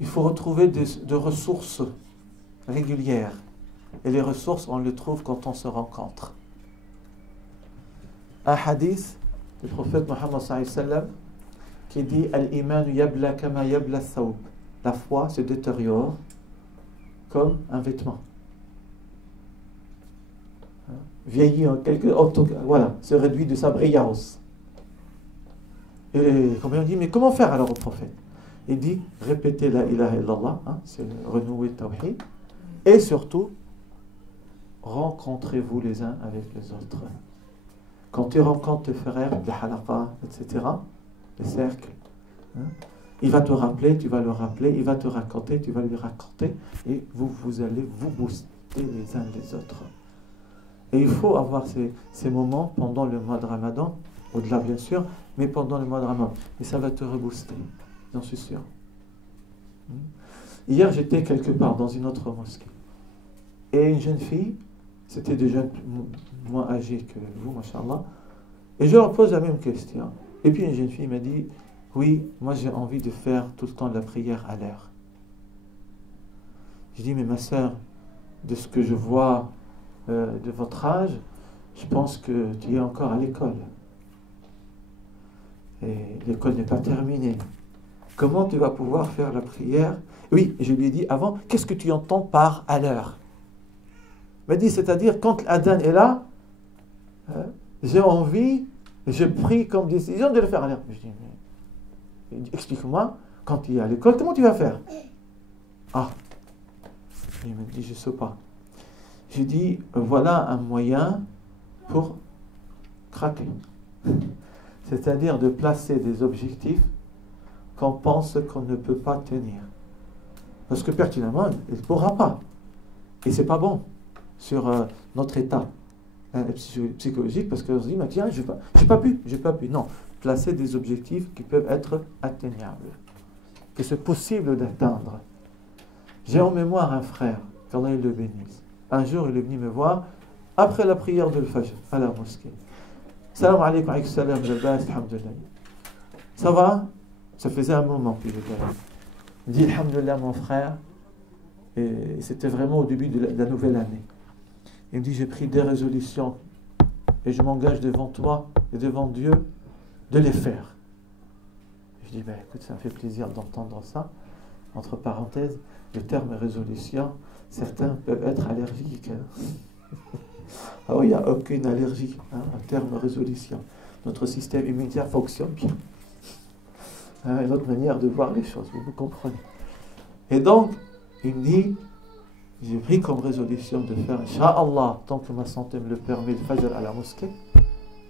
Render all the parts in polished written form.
il faut retrouver des ressources régulières. Et les ressources, on les trouve quand on se rencontre. Un hadith du prophète Mohammed sallallahu alayhi wa sallam qui dit Al-iman yabla kama yabla thawb. La foi se détériore comme un vêtement. Vieillit en voilà, se réduit de sa brillance. Et comme on dit, mais comment faire alors au prophète? Il dit, répétez la ilaha illallah, c'est renouer le tawhid, et surtout, rencontrez-vous les uns avec les autres. Quand tu rencontres tes frères, les halaqa, etc., les cercles, il va te rappeler, tu vas le rappeler, il va te raconter, tu vas lui raconter, et vous allez vous booster les uns les autres. Et il faut avoir ces moments pendant le mois de Ramadan, au-delà bien sûr, mais pendant le mois de Ramadan. Et ça va te rebooster, j'en suis sûr. Hier, j'étais quelque part dans une autre mosquée. Et une jeune fille, c'était des jeunes moins âgés que vous, machallah, et je leur pose la même question. Et puis une jeune fille m'a dit, oui, moi j'ai envie de faire tout le temps de la prière à l'heure. Je dis, mais ma sœur, de ce que je vois de votre âge, je pense que tu es encore à l'école. Et l'école n'est pas terminée. Comment tu vas pouvoir faire la prière? Oui, je lui ai dit avant, qu'est-ce que tu entends par à l'heure? Il m'a dit, c'est-à-dire quand l'adhan est là, j'ai envie, je prie comme décision de le faire à l'heure. Je dis, mais explique-moi, quand tu es à l'école, comment tu vas faire? Ah, il me dit, je ne sais pas. J'ai dit, voilà un moyen pour craquer. C'est-à-dire de placer des objectifs qu'on pense qu'on ne peut pas tenir. Parce que pertinemment, il ne pourra pas. Et ce n'est pas bon sur notre état psychologique, parce qu'on se dit, mais tiens, je n'ai pas pu. Non, placer des objectifs qui peuvent être atteignables, que c'est possible d'atteindre. J'ai en mémoire un frère, qu'Allah le bénisse. Un jour, il est venu me voir après la prière de l'Fajr à la mosquée. Salam alaikum, alaykum salam, alhamdulillah. Ça va? Ça faisait un moment que j'étais là. Il me dit, alhamdulillah, mon frère, et c'était vraiment au début de la nouvelle année. Il me dit, j'ai pris des résolutions et je m'engage devant toi et devant Dieu de les faire. Je dis, ben écoute, ça me fait plaisir d'entendre ça. Entre parenthèses, le terme résolution, certains peuvent être allergiques. Ah oui, il n'y a aucune allergie, un terme résolution. Notre système immunitaire fonctionne bien. Une autre manière de voir les choses, vous comprenez. Et donc, il me dit, j'ai pris comme résolution de faire, Inch'Allah, tant que ma santé me le permet, le Fajr à la mosquée,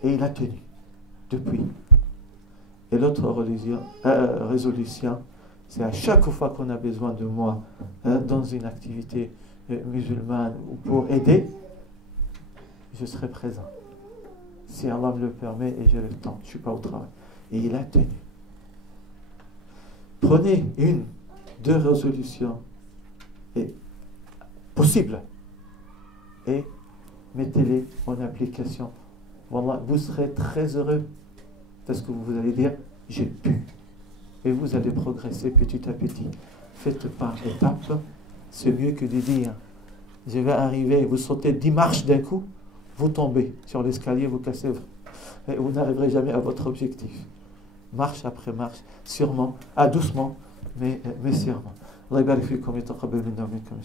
et il a tenu, depuis. Et l'autre résolution, c'est à chaque fois qu'on a besoin de moi dans une activité musulmane ou pour aider, je serai présent. Si Allah me le permet et j'ai le temps, je ne suis pas au travail. Et il a tenu. Prenez une, deux résolutions possibles et mettez-les en application. Wallah, vous serez très heureux parce que vous allez dire, j'ai pu. Et vous allez progresser petit à petit. Faites par étapes. C'est mieux que de dire, je vais arriver, vous sautez 10 marches d'un coup, vous tombez sur l'escalier, vous cassez, et vous n'arriverez jamais à votre objectif. Marche après marche, sûrement, doucement, mais sûrement. Allah yabarik fikum wa yataqabbal minna wa minkum.